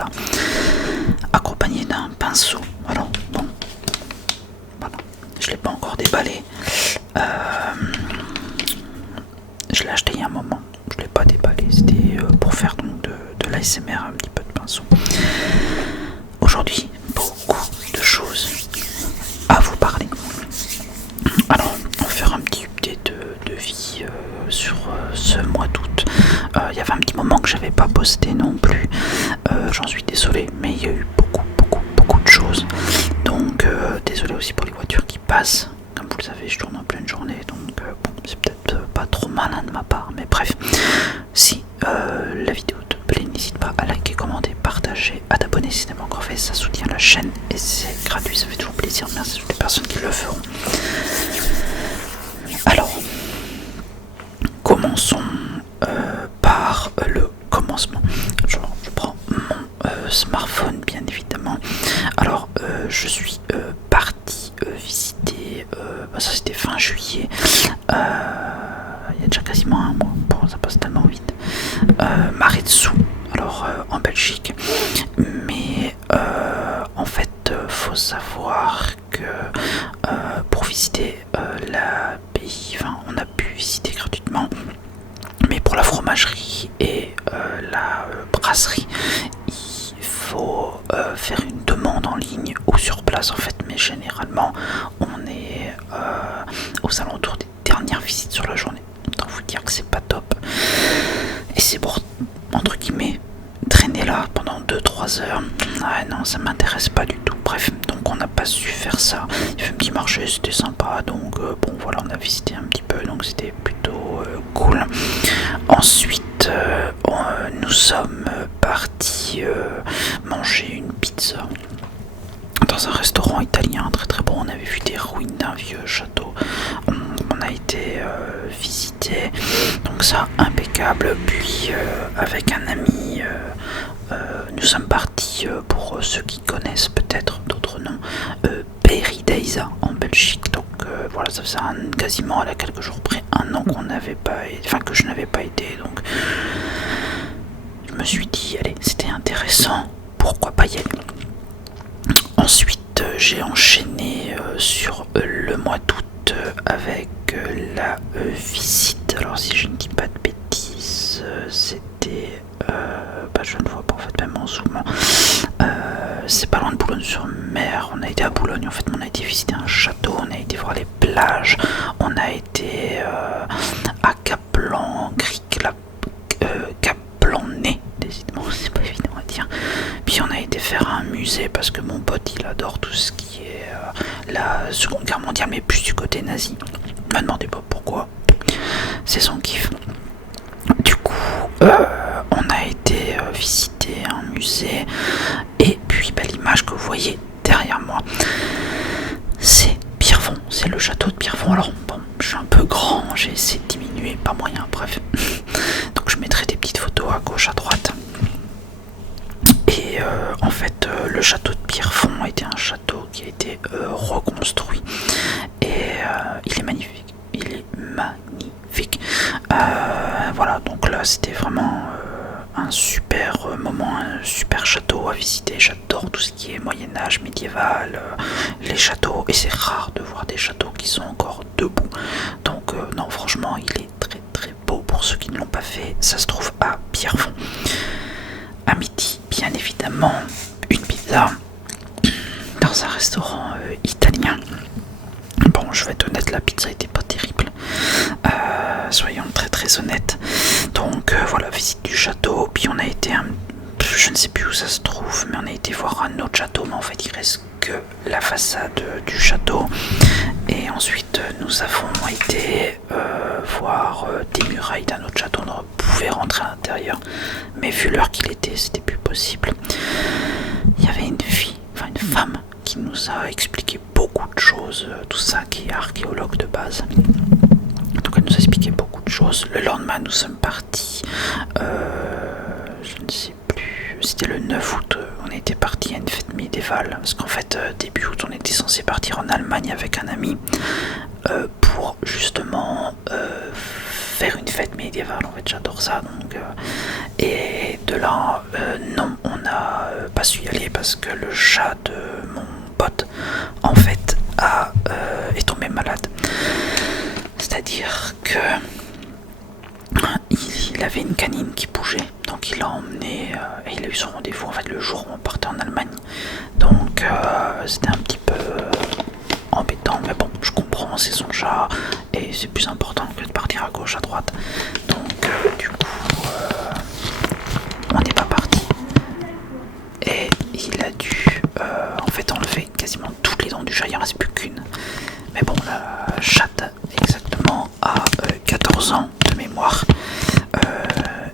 là, accompagné d'un pinceau. Alors bon, voilà, je l'ai pas encore déballé. Je l'ai acheté il y a un moment, je l'ai pas déballé. C'était pour faire donc de l'ASMR, un petit peu de pinceau. Aujourd'hui, beaucoup de choses à vous parler. Alors, on va faire un petit update de vie sur ce mois d'août. Il y avait un petit moment que j'avais pas posté non plus. J'en suis désolé, mais il y a eu beaucoup de choses. Donc, désolé aussi pour les voitures qui passent. Comme vous le savez, je tourne en pleine journée, donc bon, c'est peut-être pas trop malin de ma part, mais bref. Si la vidéo te plaît, n'hésite pas à liker, commenter, partager, à t'abonner si ce n'est pas encore fait, ça soutient la chaîne et c'est gratuit, ça fait toujours plaisir. Merci à toutes les personnes qui le feront. Alors, commençons par le commencement. Je prends mon smartphone, bien évidemment. Alors, je suis parti visiter, ça c'était fin juillet, il y a déjà quasiment un mois, bon, ça passe tellement vite, Maretsu, alors en Belgique, mais en fait faut savoir que pour visiter la pays, enfin on a pu visiter gratuitement, mais pour la fromagerie et la brasserie il faut faire une demande en ligne ou sur place en fait, mais généralement on est aux alentours des dernières visites sur la journée. Autant vous dire que c'est pas top. Et c'est pour, entre guillemets, traîner là pendant 2-3 heures. Ouais, non, ça m'intéresse pas du tout. Bref, donc on n'a pas su faire ça. Il fait un petit marché, c'était sympa. Donc bon, voilà, on a visité un petit peu. Donc c'était plutôt cool. Ensuite, nous sommes partis manger une pizza dans un restaurant italien très bon. On avait vu des ruines d'un vieux château. On a été visiter, donc ça impeccable. Puis avec un ami nous sommes partis pour ceux qui connaissent peut-être d'autres noms, Paradise en Belgique. Donc voilà, ça faisait quasiment à quelques jours près un an qu'on n'avait pas, que je n'avais pas été. Donc je me suis dit allez, c'était intéressant, pourquoi pas y aller. Ensuite, j'ai enchaîné sur le mois d'août avec la visite. Alors, si je ne dis pas de bêtises, c'était. Je ne vois pas en fait, même en zoomant. C'est pas loin de Boulogne-sur-Mer. On a été à Boulogne en fait, mais on a été visiter un château, on a été voir les plages, on a été à Caplan, Caplan-Nez. Décidément, c'est pas évident à dire. Puis on a été faire un musée parce que mon pote il adore tout ce qui est la Seconde Guerre mondiale, mais plus du côté nazi. Ne me demandez pas pourquoi, c'est son kiff. Du coup, on a été visiter un musée et puis l'image que vous voyez derrière moi, c'est Pierrefonds, c'est le château de Pierrefonds. Alors bon, je suis un peu grand, j'ai essayé de diminuer, pas moyen, bref. Donc je mettrai des petites photos à gauche, à droite. Et en fait, le château de Pierrefonds était un château qui a été reconstruit. Et il est magnifique. Il est magnifique. Voilà, donc là, c'était vraiment un super moment, un super château à visiter. J'adore tout ce qui est Moyen-Âge, médiéval, les châteaux. Et c'est rare de voir des châteaux qui sont encore debout. Donc non, franchement, il est très beau pour ceux qui ne l'ont pas fait. Ça se trouve à Pierrefonds. À midi, bien évidemment, une pizza dans un restaurant italien. Bon, je vais être honnête, la pizza était pas terrible. Soyons très honnêtes. Donc voilà, visite du château. Puis on a été je ne sais plus où ça se trouve, mais on a été voir un autre château, mais en fait il reste que la façade du château. Et ensuite nous avons été voir des murailles d'un autre château. On pouvait rentrer à l'intérieur, mais vu l'heure qu'il était, c'était plus possible. Il y avait une femme qui nous a expliqué beaucoup de choses, tout ça, qui est archéologue de base. Donc elle nous a expliqué beaucoup de choses. Le lendemain nous sommes partis, je ne sais plus, c'était le 9 août, on était partis à une fête médiévale, parce qu'en fait début août on était censé partir en Allemagne avec un ami pour justement faire une fête médiévale. En fait j'adore ça, donc et de là non, on a parce que le chat de mon pote en fait est tombé malade. C'est-à-dire que il avait une canine qui bougeait, donc il l'a emmené et il a eu son rendez-vous en fait le jour où on partait en Allemagne. Donc c'était un petit peu embêtant, mais bon, je comprends, c'est son chat et c'est plus important que de partir à gauche, à droite. Donc du coup, on n'est pas parti et il a dû en fait enlever quasiment toutes les dents du chat, il en reste plus qu'une. Mais bon, la chatte exactement a 14 ans de mémoire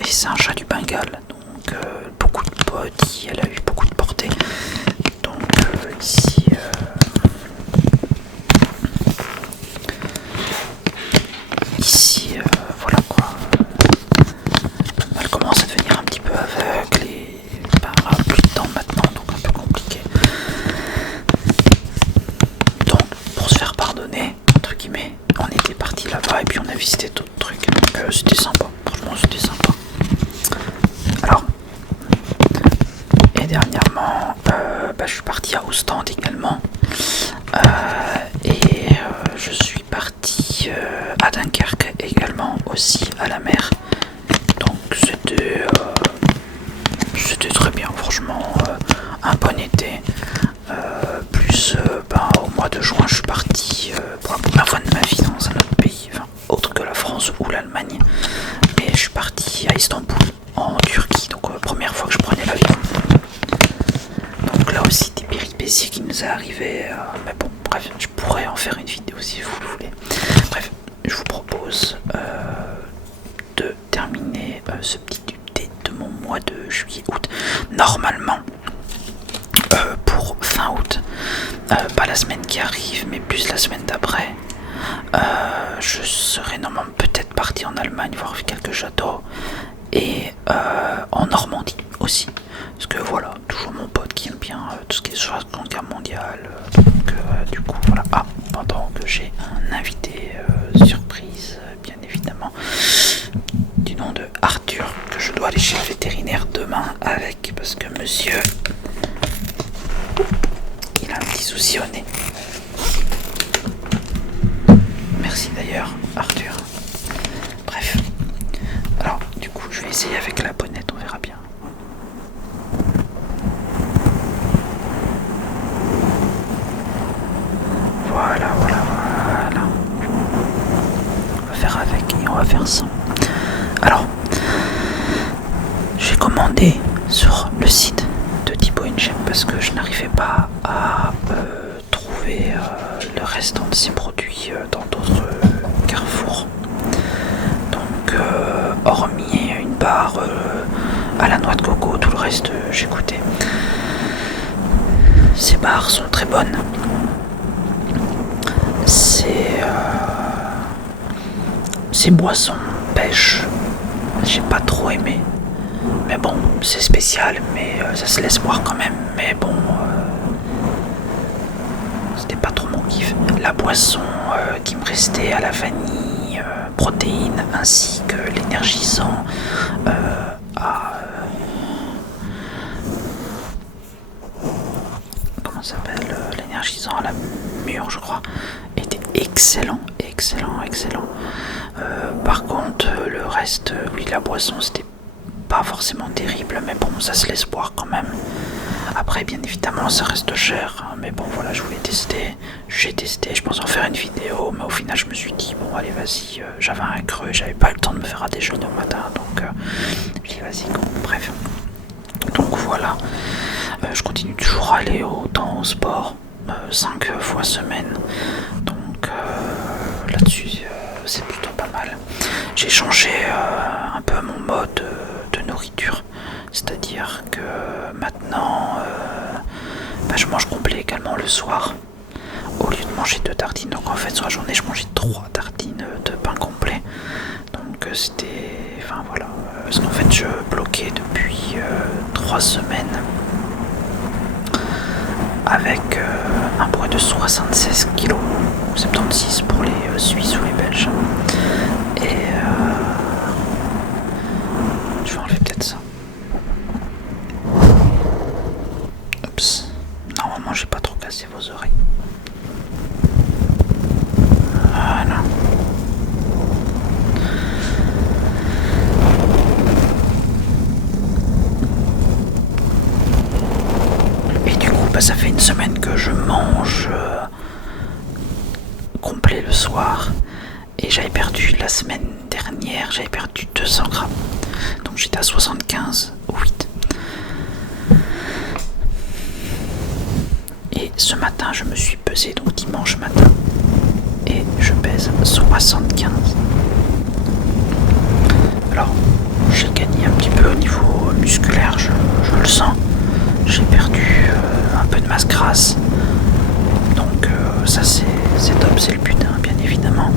et c'est un chat du Bengale, donc beaucoup de body, elle a eu beaucoup de portée. Donc ici voilà quoi, elle commence à devenir un petit peu aveugle et plus de temps maintenant, donc un peu compliqué. Donc pour se faire pardonner entre guillemets, on était parti là-bas et puis on a visité d'autres trucs, donc c'était sympa, franchement c'était sympa. Alors et dernièrement je suis parti à Ostende également et je suis parti à Dunkerque également, aussi à la mer. Donc c'était très bien, franchement un bon été. Plus au mois de juin je suis parti pour la première fois de ma vie dans un autre pays, enfin autre que la France ou l'Allemagne, mais je suis parti à Istanbul en Turquie, donc première fois que je prenais l'avion. Donc là aussi des péripéties qui nous est arrivé, mais bon bref, je pourrais en faire une vidéo si vous le voulez. Bref, je vous propose de terminer ce petit update de mon mois de juillet-août. Normalement pour fin août, pas la semaine qui arrive mais plus la semaine d'après, je serai normalement peut-être parti en Allemagne voir quelques châteaux et en Normandie aussi, parce que voilà, toujours mon pote qui aime bien tout ce qui est sur la Seconde Guerre mondiale, donc du coup voilà. Pendant que j'ai un invité surprise bien évidemment du nom de Arthur, que je dois aller chez le vétérinaire demain avec, parce que monsieur il a un petit souci au nez. Merci d'ailleurs Arthur. Bref, alors du coup je vais essayer avec la bonnette, on verra bien. Voilà. On va faire avec et on va faire sans. Alors, j'ai commandé sur le site de Thibaut InShape parce que je n'arrivais pas à trouver le restant de ces produits dans d'autres carrefours. Donc, hormis une barre à la noix de coco, tout le reste j'ai goûté. Ces barres sont très bonnes. Ces boissons pêche, j'ai pas trop aimé. Mais bon, c'est spécial, mais ça se laisse boire quand même. Mais bon, c'était pas trop mon kiff. La boisson qui me restait à la vanille, protéines, ainsi que l'énergisant comment ça s'appelle, l'énergisant à la mûre, je crois, était excellent. Par contre, le reste, oui, la boisson, c'était pas forcément terrible, mais bon, ça se laisse boire quand même. Après, bien évidemment, ça reste cher, hein, mais bon, voilà, je voulais tester. J'ai testé, je pense en faire une vidéo, mais au final, je me suis dit, bon, allez, vas-y, j'avais un creux, j'avais pas eu le temps de me faire à déjeuner au matin, donc je dis, vas-y, go. Bref. Donc voilà, je continue toujours à aller autant au sport, 5 fois semaine, donc là-dessus, c'est plutôt pas mal. J'ai changé un peu mon mode de nourriture, c'est-à-dire que maintenant je mange complet également le soir au lieu de manger 2 tartines. Donc en fait sur la journée je mangeais 3 tartines de pain complet, donc c'était, enfin voilà, parce qu'en fait je bloquais depuis 3 semaines avec un poids de 76 kg, 76 pour les Suisses ou les Belges. Et je vais enlever peut-être ça. Oups. Normalement, j'ai pas trop cassé vos oreilles. Voilà. Et du coup, ça fait une semaine que je mange complet le soir. Et j'avais perdu la semaine dernière, j'avais perdu 200 grammes. Donc j'étais à 75 ou 8. Et ce matin, je me suis pesé, donc dimanche matin. Et je pèse 75. Alors, j'ai gagné un petit peu au niveau musculaire, je le sens. J'ai perdu un peu de masse grasse. Donc ça c'est top, c'est le but, hein, bien évidemment.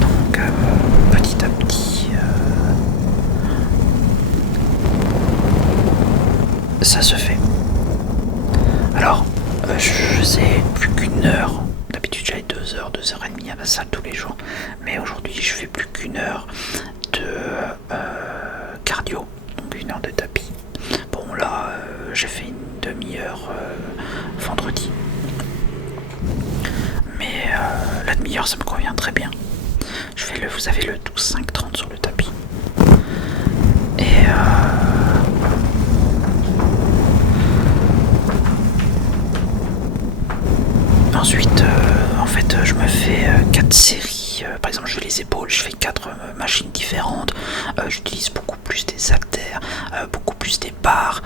Donc petit à petit, ça se fait. Alors, je faisais plus qu'une heure. D'habitude j'allais 2 heures, 2h30 à la salle tous les jours. Mais aujourd'hui je fais plus qu'une heure de cardio, donc une heure de tapis. Bon là, j'ai fait une demi-heure vendredi. Mais la demi-heure ça me convient très bien. Je fais vous avez le 12-5-30 sur le tapis. Et ensuite, en fait, je me fais 4 séries. Par exemple, je fais les épaules, je fais 4 machines différentes. J'utilise beaucoup plus des haltères, beaucoup plus des barres.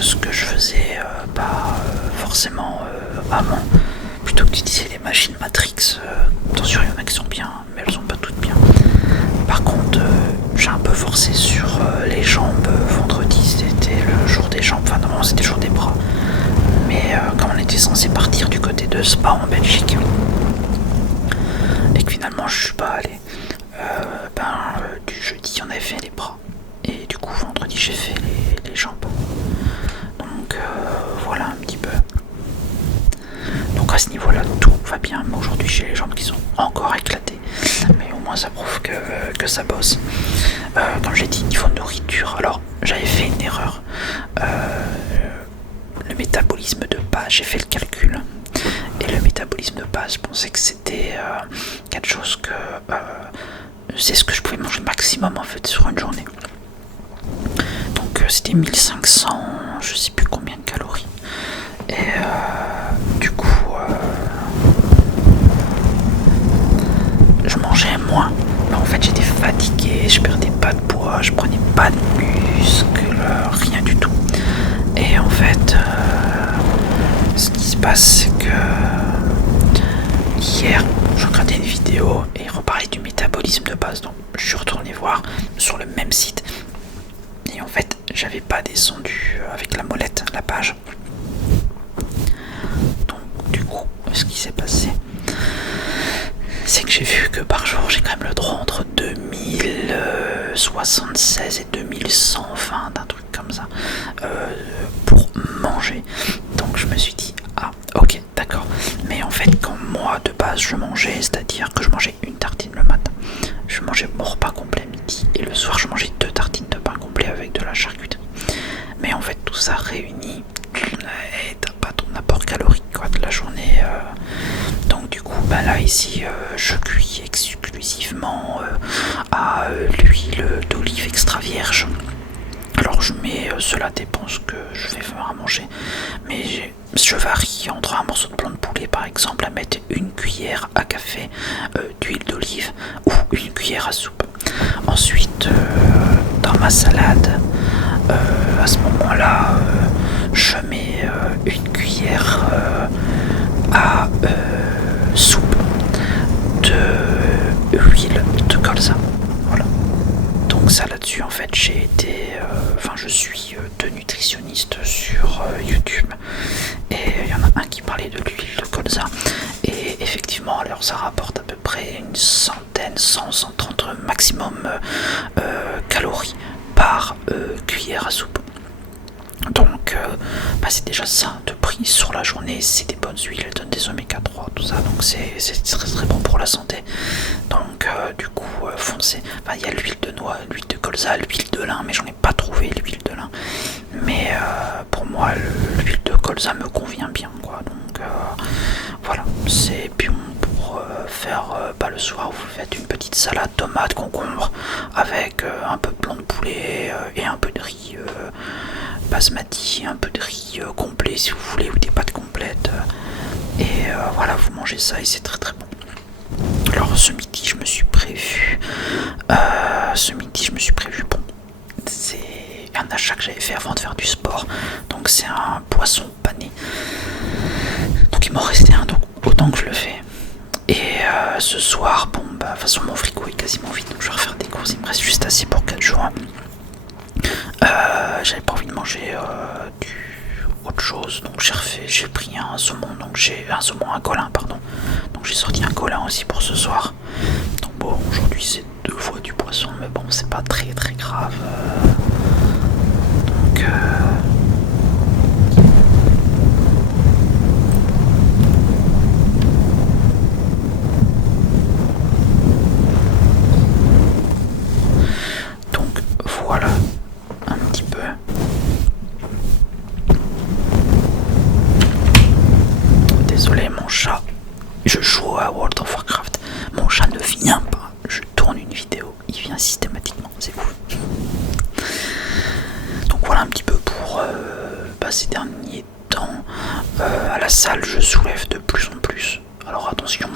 Ce que je faisais pas forcément avant. Plutôt que d'utiliser les machines Matrix. Attention, il y en a qui sont bien, mais elles sont pas toutes bien. Par contre, j'ai un peu forcé sur les jambes. Vendredi, c'était le jour des jambes. Enfin, normalement, c'était le jour des bras. Mais comme on était censé partir du côté de Spa en Belgique, et que finalement je suis pas allé, du jeudi on avait fait les bras. Et du coup, vendredi, j'ai fait les jambes. Donc voilà un petit peu. Donc à ce niveau-là, tout va bien. Mais aujourd'hui, j'ai les jambes qui sont encore éclatées. Mais au moins, ça prouve que ça bosse. Comme j'ai dit, niveau nourriture, alors j'avais fait une erreur. Le métabolisme de base, j'ai fait le calcul. Et le métabolisme de base, je pensais que c'était quelque chose que... c'est ce que je pouvais manger maximum en fait sur une journée. Donc c'était 1500, je sais plus combien de calories. Et du coup, je mangeais moins. Mais en fait, j'étais fatigué, je perdais pas de poids, je prenais pas de muscles, rien du tout. Et en fait, ce qui se passe, c'est que hier, je regardais une vidéo et il reparlait du métabolisme de base. Donc, je suis retourné voir sur le même site. Et en fait, j'avais pas descendu avec la molette la page. Donc, du coup, ce qui s'est passé, c'est que j'ai vu que par jour, j'ai quand même le droit entre 2076 et 2120, d'un truc comme ça, pour manger. Donc je me suis dit, ah ok, d'accord. Mais en fait, quand moi de base je mangeais, c'est-à-dire que je mangeais une tartine le matin, je mangeais mon repas complet midi, et le soir je mangeais 2 tartines de pain complet avec de la charcuterie. Mais en fait, tout ça réuni, et t'as pas ton apport calorique quoi, de la journée. Donc du coup, là ici, je cuis exclusivement à l'huile d'olive extra vierge. Alors je mets, cela dépend ce que je vais faire à manger, mais je varie entre un morceau de blanc de poulet par exemple à mettre une cuillère à café d'huile d'olive ou une cuillère à soupe. Ensuite, dans ma salade, à ce moment-là, je mets une cuillère à soupe de huile de colza. Voilà. Donc ça là-dessus en fait j'ai été, je suis deux nutritionnistes sur YouTube et il y en a un qui parlait de l'huile de colza et effectivement alors ça rapporte à peu près une centaine, 130 maximum calories par cuillère à soupe. Donc c'est déjà ça de prix sur la journée, c'est des bonnes huiles, elles donnent des oméga 3, tout ça, donc c'est très très bon pour la santé. Donc du coup foncez, il y a l'huile de noix, l'huile de colza, l'huile de lin, mais j'en ai pas trouvé l'huile de lin. Mais pour moi l'huile de colza me convient bien, quoi. Donc voilà, c'est puis pour faire le soir, vous faites une petite salade tomate concombre avec un peu de blanc de poulet et un peu de riz basmati, un peu de riz complet si vous voulez, ou des pâtes complètes. Et voilà, vous mangez ça et c'est très très bon. Alors ce midi je me suis prévu bon, c'est un achat que j'avais fait avant de faire du sport, donc c'est un poisson pané, donc il m'en restait un, donc autant que je le fais. Et ce soir, bon bah de toute façon mon frigo est quasiment vide, donc je vais refaire des courses, il me reste juste assez pour 4 jours. J'avais pas envie de manger autre chose, donc j'ai pris un saumon, un colin pardon, donc j'ai sorti un colin aussi pour ce soir. Donc bon, aujourd'hui c'est 2 fois du poisson, mais bon c'est pas très très grave. Donc voilà un petit peu. Désolé mon chat, je joue à World of Warcraft, mon chat ne vient pas, je tourne une vidéo, il vient systématiquement, c'est ouf. Donc voilà un petit peu pour ces derniers temps. À la salle je soulève de plus en plus. Alors attention,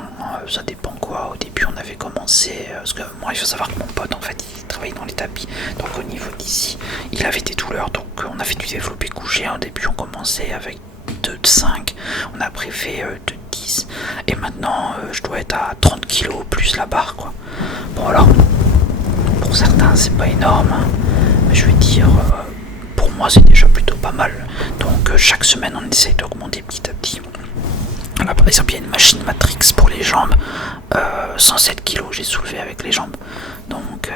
ça dépend quoi. Au début on avait commencé, parce que moi il faut savoir que mon pote en fait il travaille dans les tapis, donc au niveau d'ici il avait des douleurs, donc on a fait du développé couché. Au début on commençait avec 2 de 5, on a après fait de 10, et maintenant je dois être à 30 kg plus la barre quoi. Bon alors, pour certains c'est pas énorme, hein, mais je vais dire, pour moi c'est déjà plutôt pas mal. Donc chaque semaine on essaye d'augmenter petit à petit. Là par exemple il y a une machine Matrix pour les jambes, 107 kg j'ai soulevé avec les jambes. Donc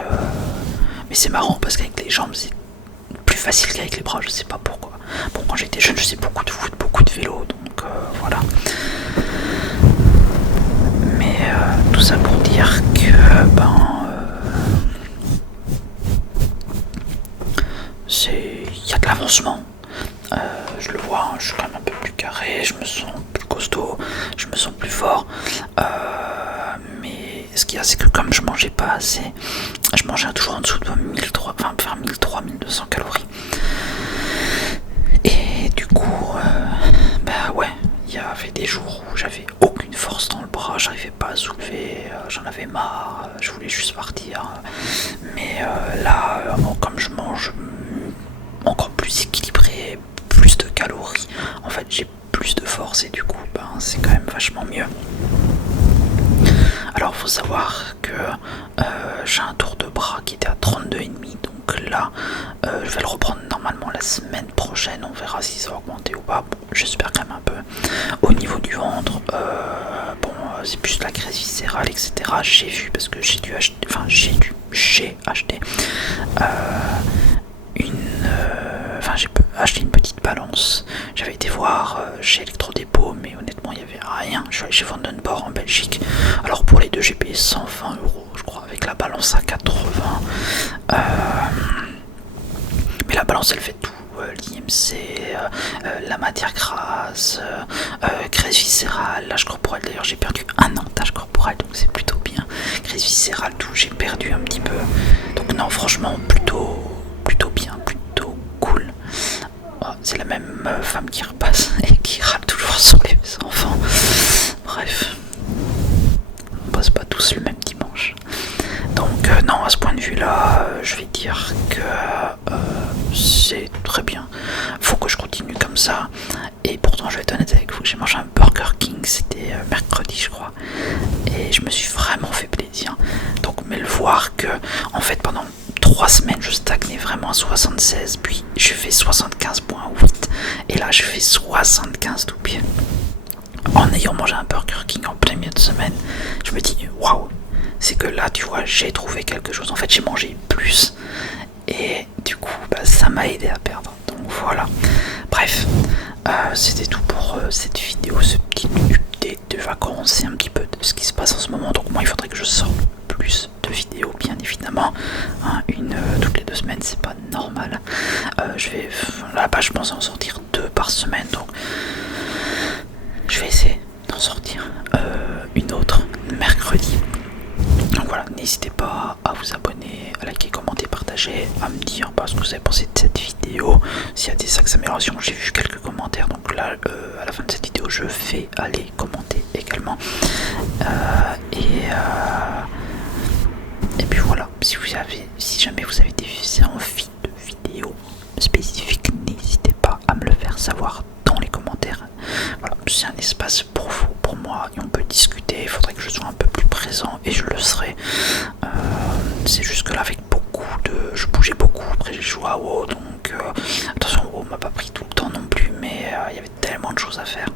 mais c'est marrant parce qu'avec les jambes c'est plus facile qu'avec les bras, je sais pas pourquoi. Bon, quand j'étais jeune je faisais beaucoup de foot, beaucoup de vélo, donc voilà. Mais tout ça pour dire que il y a de l'avancement. Je le vois, hein, je suis quand même un peu plus carré, je me sens plus costaud, je me sens plus fort. Mais ce qu'il y a, c'est que comme je mangeais pas assez, je mangeais toujours en dessous de 1300-1200 calories. Et du coup, ouais, il y avait des jours où j'avais aucune force dans le bras, j'arrivais pas à soulever, j'en avais marre, je voulais juste partir. Mais là, comme je mange encore plus équilibré, plus de calories, en fait j'ai plus de force et du coup c'est quand même vachement mieux. Alors faut savoir que j'ai un tour de bras qui était à 32,5, donc là je vais le reprendre normalement la semaine prochaine, on verra si ça va augmenter ou pas. Bon, j'espère quand même un peu. Au niveau du ventre, c'est plus la graisse viscérale, etc. J'ai vu, parce que j'ai acheté j'ai acheté une petite balance. J'avais été voir chez Electrodépôt, mais honnêtement il n'y avait rien. Je suis allé chez Vandenborg en Belgique. Alors pour les deux j'ai payé 120 € je crois, avec la balance à 80. Mais la balance elle fait tout, l'IMC, la matière grasse, graisse viscérale, l'âge corporel. D'ailleurs j'ai perdu 1 an d'âge corporel, donc c'est plutôt bien. Graisse viscérale, tout, j'ai perdu un petit peu. Donc non, franchement plutôt bien, plutôt cool. C'est la même femme qui repasse et qui râle toujours sur les enfants. Bref, on passe pas tous le même dimanche. Donc non, à ce point de vue là, je vais dire que c'est très bien. Faut que je continue comme ça. Et pourtant je vais être honnête avec vous, j'ai mangé un Burger King, c'était mercredi je crois, et je me suis vraiment fait plaisir. Donc mais le voir que en fait pendant 3 semaines je stagnais vraiment à 76, puis je fais 75,8 et là je fais 75 tout pied. En ayant mangé un Burger King en plein milieu de semaine, je me dis waouh, c'est que là tu vois j'ai trouvé quelque chose. En fait j'ai mangé plus et du coup ça m'a aidé à perdre. Donc voilà, bref, c'était tout pour cette vidéo, ce petit update de vacances et un petit peu de ce qui se passe en ce moment. Donc moi il faudrait que je sorte plus de vidéos bien évidemment, hein, une toutes les 2 semaines c'est pas normal. Je pense en sortir 2 par semaine, donc n'hésitez pas à vous abonner, à liker, commenter, partager, à me dire ce que vous avez pensé de cette vidéo, s'il y a des axes d'amélioration. J'ai vu quelques commentaires, donc là à la fin de cette vidéo je vais aller commenter également. Et puis voilà, si jamais vous avez des envies de vidéos spécifiques, n'hésitez pas à me le faire savoir dans les commentaires. Voilà, c'est un espace pour vous, pour moi, et on peut discuter. Il faudrait que je sois un peu plus présent et je le serai. C'est juste que là, avec je bougeais beaucoup. Après, j'ai joué à WoW, donc attention, WoW m'a pas pris tout le temps non plus, mais il y avait tellement de choses à faire.